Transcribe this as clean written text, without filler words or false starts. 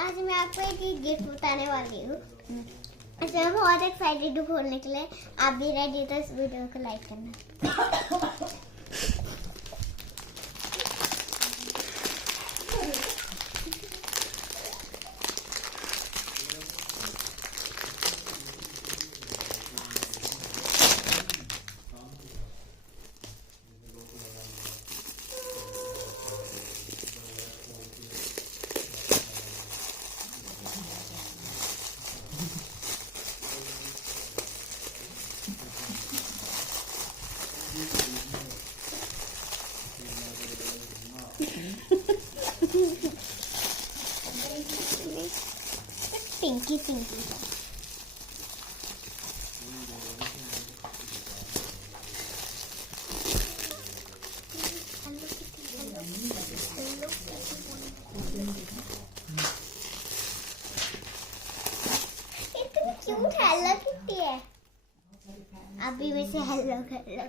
आज मैं आपको एक गिफ्ट बताने वाली हूँ। अच्छा, मैं बहुत एक्साइटेड हूँ खोलने के लिए। आप भी रेडी तो इस वीडियो को लाइक करना। पिंकी पिंकी इतनी क्यूट हेलो किटी है। अभी वैसे हेलो कर लो।